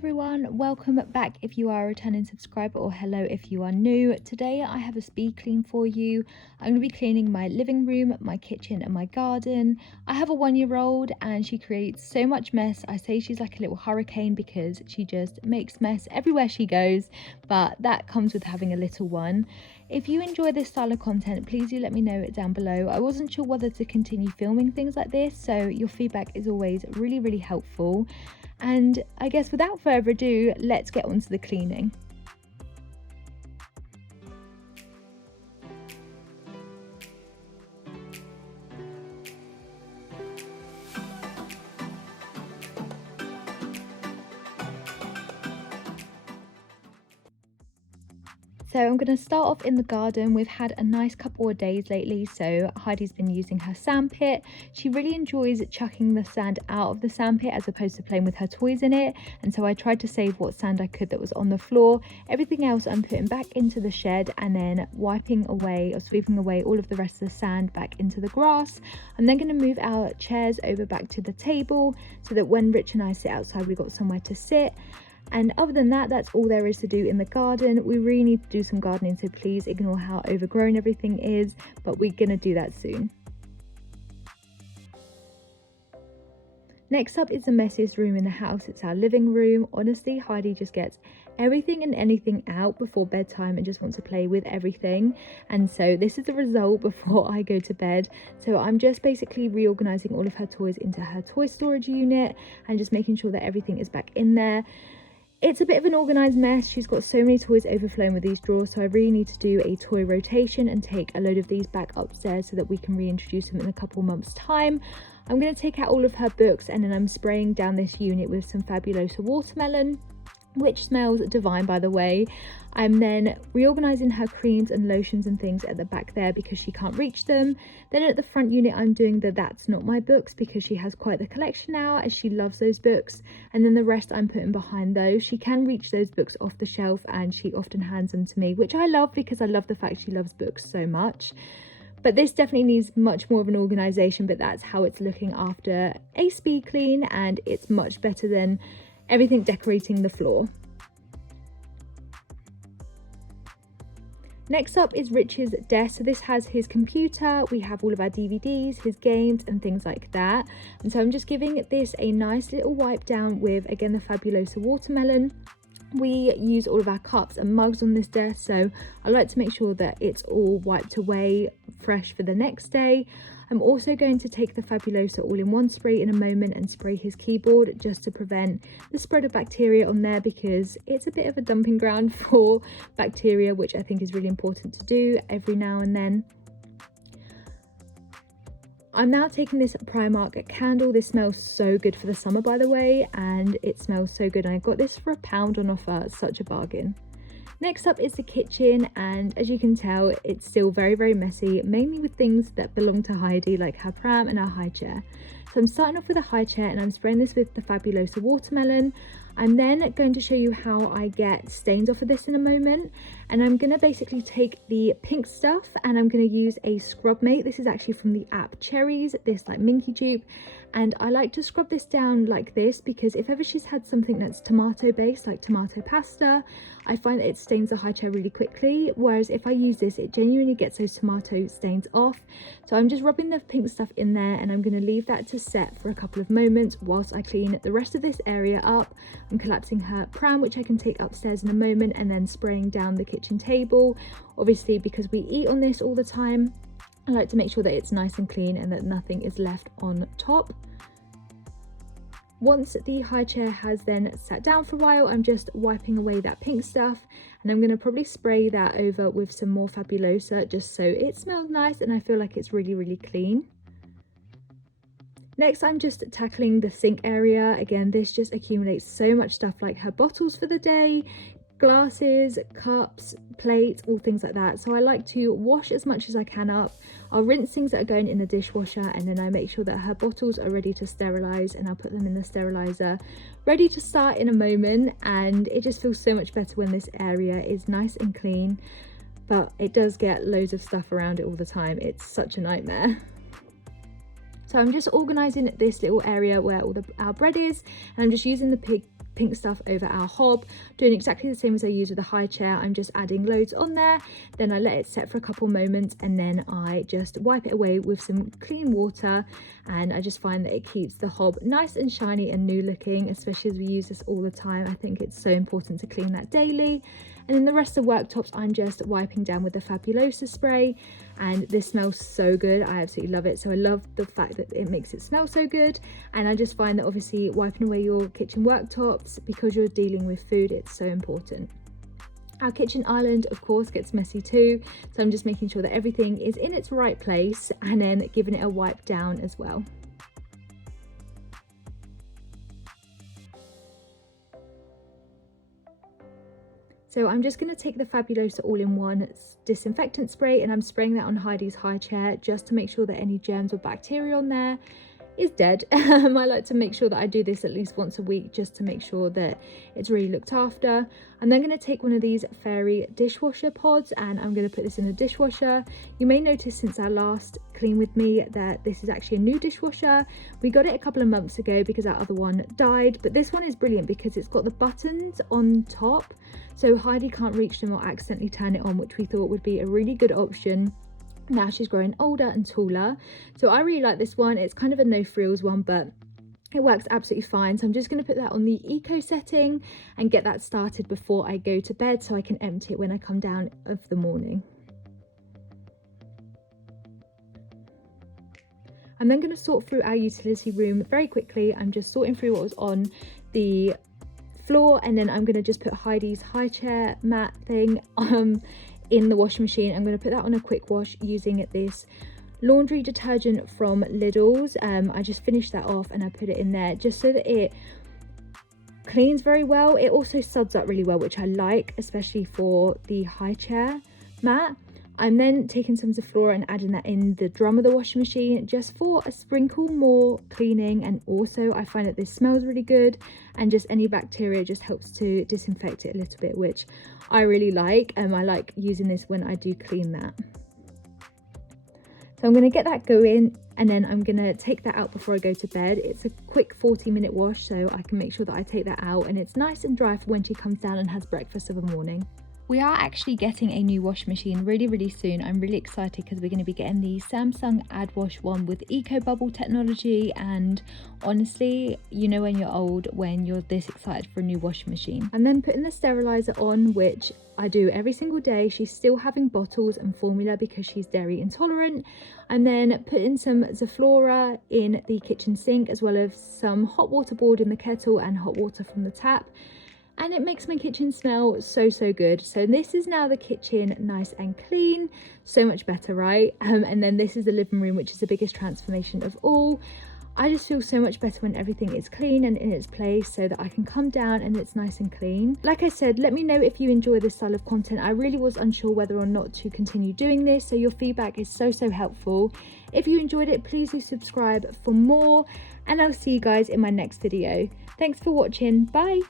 everyone, welcome back if you are a returning subscriber, or hello if you are new. Today I have a speed clean for you. I'm going to be cleaning my living room, my kitchen and my garden. I have a 1-year-old and she creates so much mess. I say she's like a little hurricane because she just makes mess everywhere she goes, but that comes with having a little one. If you enjoy this style of content, please do let me know it down below. I wasn't sure whether to continue filming things like this, so your feedback is always really helpful. And I guess without further ado, let's get on to the cleaning. So I'm going to start off in the garden. We've had a nice couple of days lately, so Heidi's been using her sandpit. She really enjoys chucking the sand out of the sandpit as opposed to playing with her toys in it, and so I tried to save what sand I could that was on the floor. Everything else I'm putting back into the shed and then wiping away or sweeping away all of the rest of the sand back into the grass. I'm then going to move our chairs over back to the table so that when Rich and I sit outside we've got somewhere to sit. And other than that, that's all there is to do in the garden. We really need to do some gardening, so please ignore how overgrown everything is, but we're gonna do that soon. Next up is the messiest room in the house. It's our living room. Honestly, Heidi just gets everything and anything out before bedtime and just wants to play with everything. And so this is the result before I go to bed. So I'm just basically reorganizing all of her toys into her toy storage unit and just making sure that everything is back in there. It's a bit of an organised mess. She's got so many toys overflowing with these drawers, so I really need to do a toy rotation and take a load of these back upstairs so that we can reintroduce them in a couple months' time. I'm going to take out all of her books and then I'm spraying down this unit with some Fabulosa watermelon, which smells divine, by the way. I'm then reorganizing her creams and lotions and things at the back there because she can't reach them. Then at the front unit I'm doing the That's Not My Books because she has quite the collection now as she loves those books, and then the rest I'm putting behind those. She can reach those books off the shelf and she often hands them to me, which I love because I love the fact she loves books so much. But this definitely needs much more of an organisation, but that's how it's looking after a speed clean, and it's much better than everything decorating the floor. Next up is Rich's desk. So this has his computer, we have all of our DVDs, his games and things like that. And so I'm just giving this a nice little wipe down with, again, the Fabulosa watermelon. We use all of our cups and mugs on this desk, so I like to make sure that it's all wiped away fresh for the next day. I'm also going to take the Fabulosa all-in-one spray in a moment and spray his keyboard just to prevent the spread of bacteria on there, because it's a bit of a dumping ground for bacteria, which I think is really important to do every now and then. I'm now taking this Primark candle. This smells so good for the summer, by the way, and it smells so good. And I got this for £1 on offer. Such a bargain. Next up is the kitchen, and as you can tell, it's still very messy, mainly with things that belong to Heidi, like her pram and her high chair. So I'm starting off with a high chair and I'm spraying this with the Fabulosa watermelon. I'm then going to show you how I get stains off of this in a moment, and I'm going to basically take the pink stuff and I'm going to use a scrub mate. This is actually from the app Cherries, this like minky dupe, and I like to scrub this down like this because if ever she's had something that's tomato based, like tomato pasta, I find that it stains the high chair really quickly, whereas if I use this, it genuinely gets those tomato stains off. So I'm just rubbing the pink stuff in there and I'm going to leave that to set for a couple of moments whilst I clean the rest of this area up. I'm collapsing her pram, which I can take upstairs in a moment, and then spraying down the kitchen table. Obviously, because we eat on this all the time, I like to make sure that it's nice and clean and that nothing is left on top. Once the high chair has then sat down for a while, I'm just wiping away that pink stuff, and I'm going to probably spray that over with some more Fabulosa just so it smells nice and I feel like it's really clean. Next, I'm just tackling the sink area. Again, this just accumulates so much stuff, like her bottles for the day, glasses, cups, plates, all things like that. So I like to wash as much as I can up. I'll rinse things that are going in the dishwasher, and then I make sure that her bottles are ready to sterilize, and I'll put them in the sterilizer ready to start in a moment. And it just feels so much better when this area is nice and clean, but it does get loads of stuff around it all the time. It's such a nightmare. So I'm just organizing this little area where all our bread is, and I'm just using the pink stuff over our hob, doing exactly the same as I use with the high chair. I'm just adding loads on there, then I let it set for a couple moments, and then I just wipe it away with some clean water, and I just find that it keeps the hob nice and shiny and new looking, especially as we use this all the time. I think it's so important to clean that daily. And then the rest of the worktops I'm just wiping down with the Fabulosa spray, and this smells so good. I absolutely love it. So I love the fact that it makes it smell so good, and I just find that obviously wiping away your kitchen worktops, because you're dealing with food, it's so important. Our kitchen island of course gets messy too, so I'm just making sure that everything is in its right place and then giving it a wipe down as well. So I'm just going to take the Fabulosa all-in-one disinfectant spray, and I'm spraying that on Heidi's high chair just to make sure that any germs or bacteria on there is dead. I like to make sure that I do this at least once a week just to make sure that it's really looked after. I'm then going to take one of these fairy dishwasher pods, and I'm going to put this in a dishwasher. You may notice since our last clean with me that this is actually a new dishwasher. We got it a couple of months ago because our other one died, but this one is brilliant because it's got the buttons on top, so Heidi can't reach them or accidentally turn it on, which we thought would be a really good option now she's growing older and taller. So I really like this one. It's kind of a no frills one, but it works absolutely fine. So I'm just going to put that on the eco setting and get that started before I go to bed, so I can empty it when I come down of the morning. I'm then going to sort through our utility room very quickly. I'm just sorting through what was on the floor, and then I'm going to just put Heidi's high chair mat thing in the washing machine. I'm going to put that on a quick wash using this laundry detergent from Lidl's. I just finished that off and I put it in there just so that it cleans very well. It also suds up really well, which I like, especially for the high chair mat. I'm then taking some Zaflora and adding that in the drum of the washing machine just for a sprinkle more cleaning, and also I find that this smells really good, and just any bacteria just helps to disinfect it a little bit, which I really like. I like using this when I do clean that. So I'm going to get that going, and then I'm going to take that out before I go to bed. It's a quick 40-minute wash, so I can make sure that I take that out and it's nice and dry for when she comes down and has breakfast of the morning. We are actually getting a new washing machine really soon. I'm really excited because we're going to be getting the Samsung AdWash one with eco bubble technology, and honestly, you know when you're old when you're this excited for a new washing machine. And then putting the sterilizer on, which I do every single day. She's still having bottles and formula because she's dairy intolerant. And then putting some Zaflora in the kitchen sink, as well as some hot water board in the kettle and hot water from the tap. And it makes my kitchen smell so good. So this is now the kitchen, nice and clean, so much better, right? And then this is the living room, which is the biggest transformation of all. I just feel so much better when everything is clean and in its place, so that I can come down and it's nice and clean. Like I said, let me know if you enjoy this style of content. I really was unsure whether or not to continue doing this, so your feedback is so helpful. If you enjoyed it, please do subscribe for more, and I'll see you guys in my next video. Thanks for watching. Bye.